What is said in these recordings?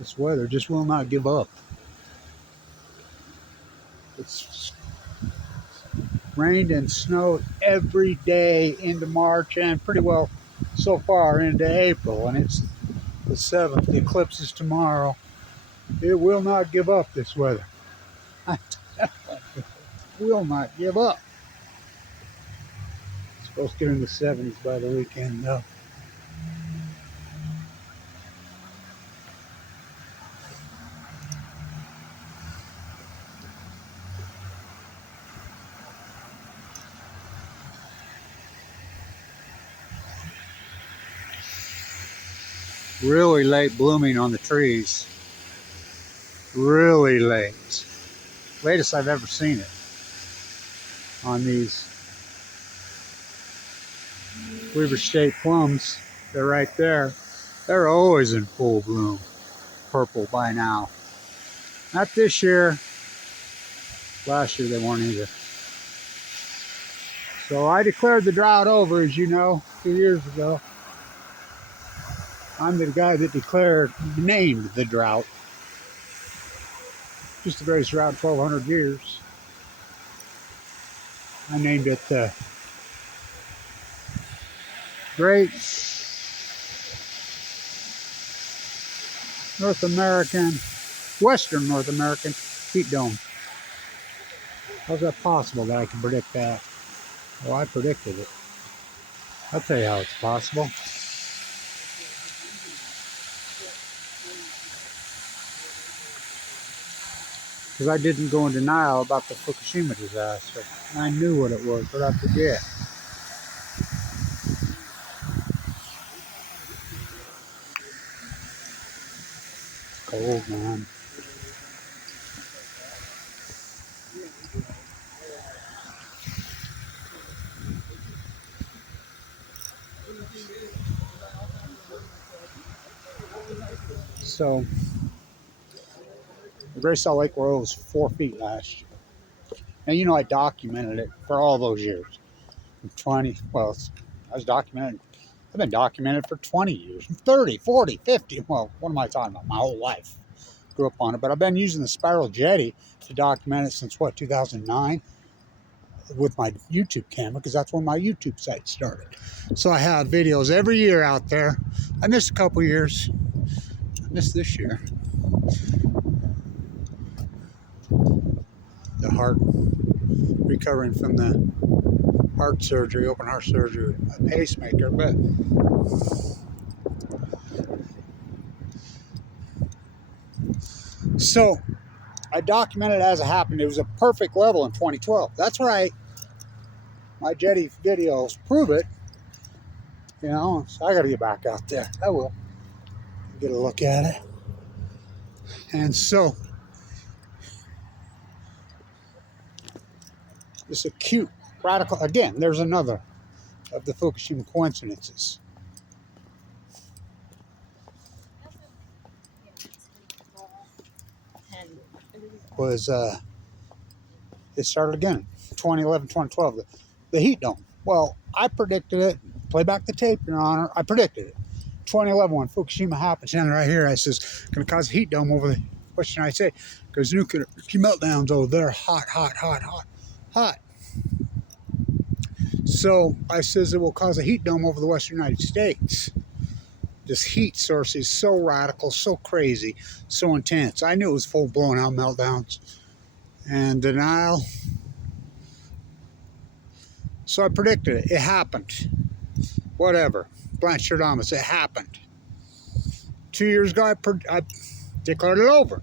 This weather just will not give up. It's rained and snowed every day into March and pretty well so far into April, and it's the 7th. The eclipse is tomorrow. It will not give up, this weather. I tell you, it will not give up. It's supposed to get in the 70s by the weekend, though. Really late blooming on the trees. Really late. Latest I've ever seen it on these Weaver State plums. They're right there. They're always in full bloom. Purple by now. Not this year. Last year they weren't either. So I declared the drought over, as you know, 2 years ago. I'm the guy that named the drought. Just the greatest drought in 1,200 years. I named it the Great Western North American Heat Dome. How's that possible that I can predict that? Well, I predicted it. I'll tell you how it's possible. Because I didn't go in denial about the Fukushima disaster. And I knew what it was, but I forget. It's cold, man. So, the Great Salt Lake Road was 4 feet last year. Now, you know, I documented it for all those years. I was documenting. I've been documented for 20 years, 30, 40, 50. Well, what am I talking about? My whole life. Grew up on it. But I've been using the spiral jetty to document it since, 2009? With my YouTube camera, because that's when my YouTube site started. So I have videos every year out there. I missed a couple years. I missed this year. The heart, recovering from the heart surgery, open heart surgery, a pacemaker, but so I documented it as it happened. It was a perfect level in 2012. That's right. My jetty videos prove it. You know, so I got to get back out there. I will get a look at it. And so it's a cute, radical. Again, there's another of the Fukushima coincidences. It started again, 2011, 2012, the heat dome. Well, I predicted it. Play back the tape, Your Honor. I predicted it. 2011, when Fukushima happened, standing right here, I says, going to cause a heat dome over the Western United States because nuclear meltdowns over there, hot. So I says it will cause a heat dome over the Western United States. This heat source is so radical, so crazy, so intense. I knew it was full-blown out meltdowns and denial. So I predicted it. It happened. Whatever. BLANCHTRADAMOUS. It happened. 2 years ago, I declared it over.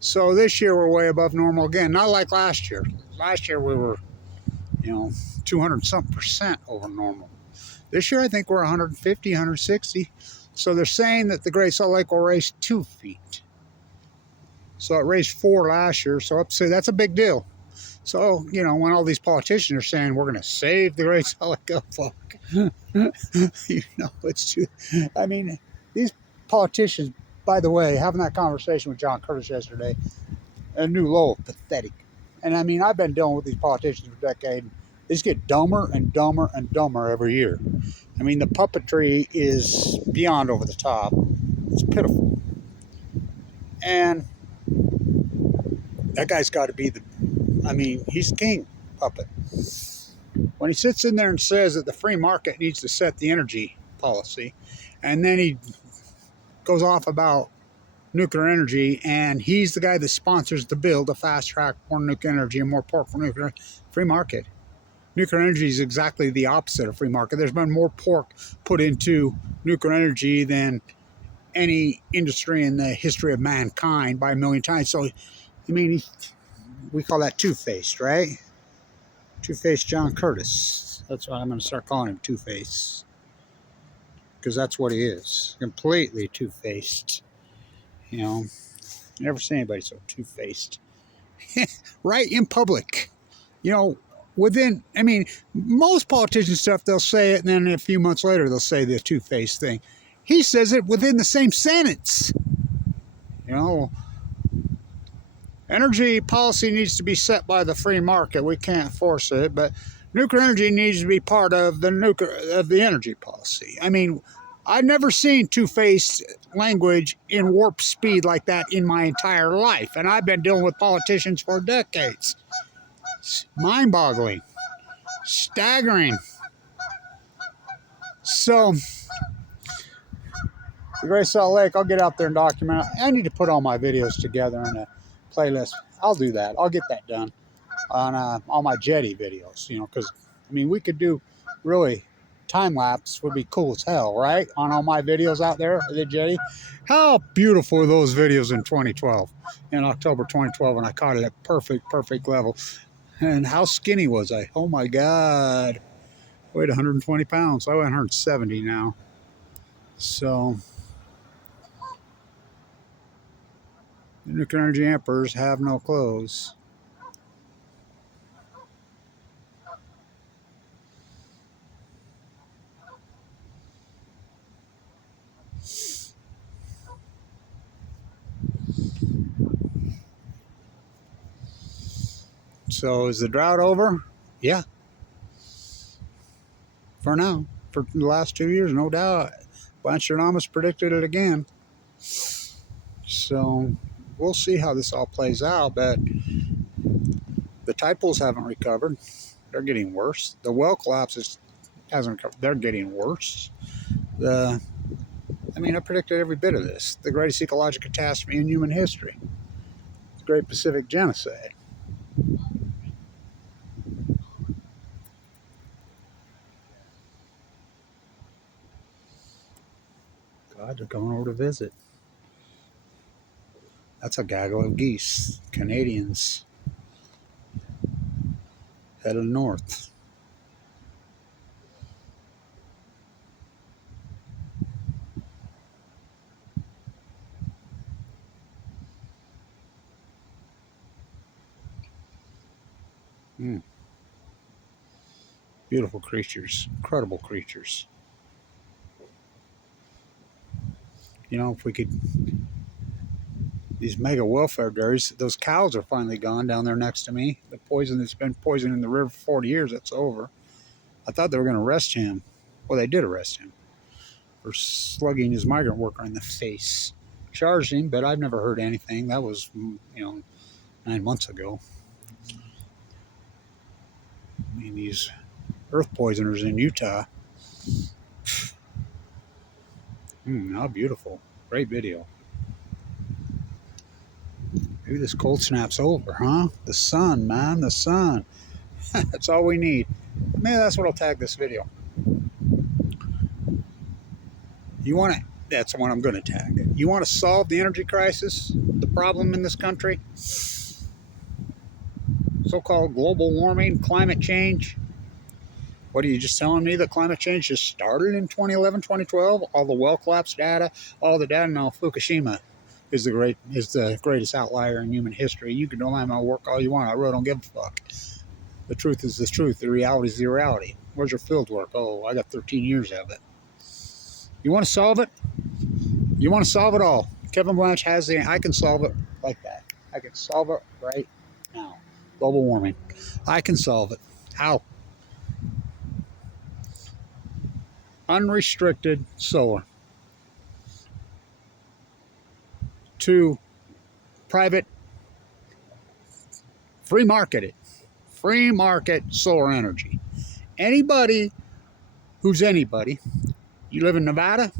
So this year, we're way above normal again. Not like last year. Last year, we were, 200-something% over normal. This year, I think we're 150, 160. So they're saying that the Great Salt Lake will raise 2 feet. So it raised 4 last year. So that's a big deal. So, when all these politicians are saying we're going to save the Great Salt Lake, fuck. It's too. I mean, these politicians, by the way, having that conversation with John Curtis yesterday, and New Lowell, pathetic. And I mean, I've been dealing with these politicians for a decade. They just get dumber and dumber and dumber every year. I mean, the puppetry is beyond over the top. It's pitiful. And that guy's got to be the, I mean, he's king puppet. When he sits in there and says that the free market needs to set the energy policy, and then he goes off about nuclear energy, and he's the guy that sponsors the bill to fast track more nuclear energy and more pork for nuclear free market. Nuclear energy is exactly the opposite of free market. There's been more pork put into nuclear energy than any industry in the history of mankind by a million times. So, I mean, we call that two-faced, right? Two-faced John Curtis. That's why I'm going to start calling him Two-Face, because that's what he is. Completely two-faced. You know, never seen anybody so two-faced. Right in public. You know, within, I mean, most politician stuff, they'll say it, and then a few months later, they'll say the two-faced thing. He says it within the same sentence. You know, energy policy needs to be set by the free market. We can't force it, but nuclear energy needs to be part of the energy policy. I mean, I've never seen two-faced language in warp speed like that in my entire life, and I've been dealing with politicians for decades. It's mind-boggling, staggering. So, the Great Salt Lake, I'll get out there and document it. I need to put all my videos together in a playlist. I'll do that. I'll get that done on all my jetty videos, you know, because, I mean, we could do really time-lapse would be cool as hell, right? On all my videos out there, the jetty. How beautiful are those videos in 2012, in October 2012, and I caught it at perfect level. And how skinny was I? Oh, my God. I weighed 120 pounds. I weigh 170 now. So, the nuclear energy emperors have no clothes. So, is the drought over? Yeah. For now. For the last 2 years, no doubt. BLANCHTRADAMOUS predicted it again. So, we'll see how this all plays out, but the tide pools haven't recovered. They're getting worse. The well collapse hasn't recovered. They're getting worse. I mean, I predicted every bit of this. The greatest ecological catastrophe in human history. The Great Pacific Genocide. God, they're going over to visit. That's a gaggle of geese. Canadians headed north. Beautiful creatures. Incredible creatures. You know, if we could... These mega welfare dairies, those cows are finally gone down there next to me. The poison that's been poisoning the river for 40 years, that's over. I thought they were going to arrest him. Well, they did arrest him for slugging his migrant worker in the face. Charged him, but I've never heard anything. That was, 9 months ago. I mean, these earth poisoners in Utah. How beautiful. Great video. Maybe this cold snap's over, huh? The sun, man, the sun. That's all we need. Maybe that's what I'll tag this video. You want to... That's the one I'm going to tag it. You want to solve the energy crisis, the problem in this country? So-called global warming, climate change. What are you just telling me that climate change just started in 2011, 2012? All the well collapse data, all the data. Now Fukushima is the greatest outlier in human history. You can deny my work all you want. I really don't give a fuck. The truth is the truth. The reality is the reality. Where's your field work? Oh, I got 13 years of it. You want to solve it? You want to solve it all. Kevin Blanch has the... I can solve it like that. I can solve it right now. Global warming. I can solve it. How? Unrestricted solar. 2 private, free market solar energy. Anybody who's anybody, you live in Nevada,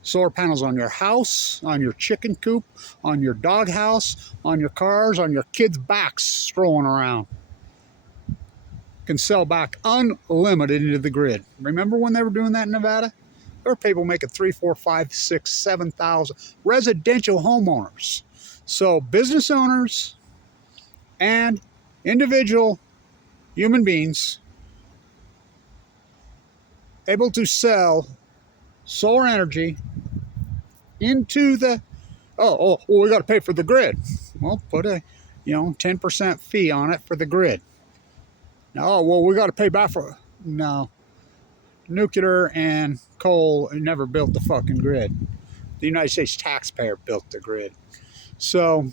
solar panels on your house, on your chicken coop, on your dog house, on your cars, on your kids' backs strolling around. Can sell back unlimited into the grid. Remember when they were doing that in Nevada? There were people making 3, 4, 5, 6, 7,000 residential homeowners. So business owners and individual human beings able to sell solar energy into the well, we got to pay for the grid. Well, put a 10% fee on it for the grid. Oh, well, we got to pay back for no. Nuclear and coal never built the fucking grid. The United States taxpayer built the grid. So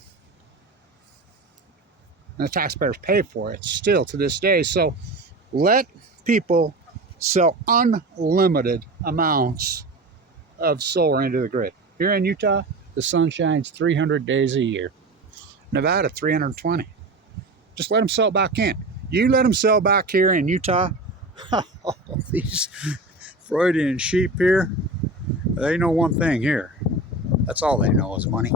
the taxpayers pay for it still to this day. So let people sell unlimited amounts of solar into the grid. Here in Utah, the sun shines 300 days a year. Nevada, 320. Just let them sell back in. You let them sell back here in Utah. These Freudian sheep here, they know one thing here. That's all they know is money.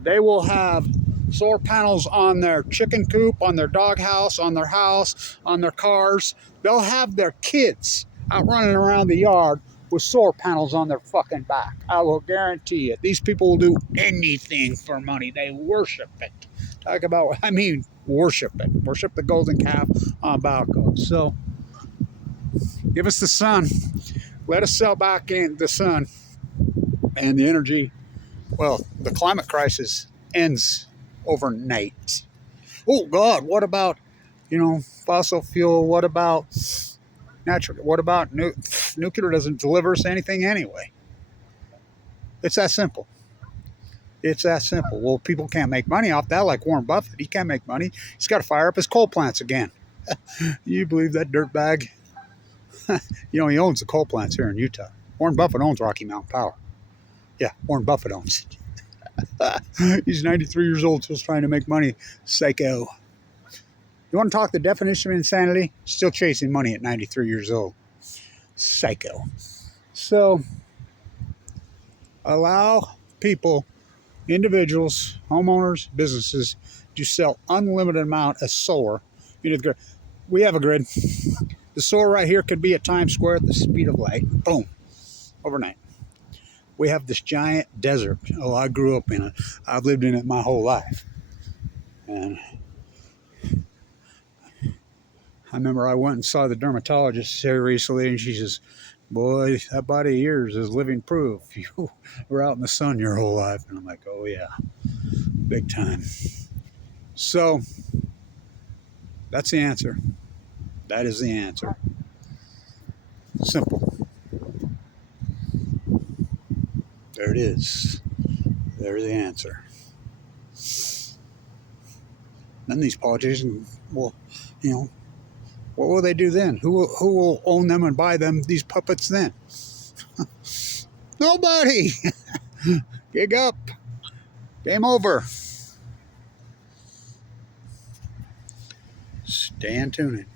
They will have solar panels on their chicken coop, on their dog house, on their cars. They'll have their kids out running around the yard with solar panels on their fucking back. I will guarantee it. These people will do anything for money. They worship it. Worship it. Worship the golden calf on Balco. So, give us the sun. Let us sell back in the sun. And the energy, well, the climate crisis ends overnight. Oh, God, what about, fossil fuel? What about natural? What about nuclear? Doesn't deliver us anything anyway. It's that simple. It's that simple. Well, people can't make money off that like Warren Buffett. He can't make money. He's got to fire up his coal plants again. You believe that dirtbag? He owns the coal plants here in Utah. Warren Buffett owns Rocky Mountain Power. Yeah, Warren Buffett owns it. He's 93 years old, still trying to make money. Psycho. You want to talk the definition of insanity? Still chasing money at 93 years old. Psycho. So, allow people, individuals, homeowners, businesses to sell unlimited amount of solar into the grid. We have a grid. The solar right here could be at Times Square at the speed of light. Boom. Overnight. We have this giant desert. Oh, I grew up in it. I've lived in it my whole life. And I remember I went and saw the dermatologist here recently, and she says, boy, that body of yours is living proof. You were out in the sun your whole life. And I'm like, oh, yeah, big time. So that's the answer. That is the answer. Simple. There it is. There's the answer. Then these politicians will, what will they do then? Who will own them and buy them, these puppets then? Nobody. Gig up. Game over. Stay in tuning.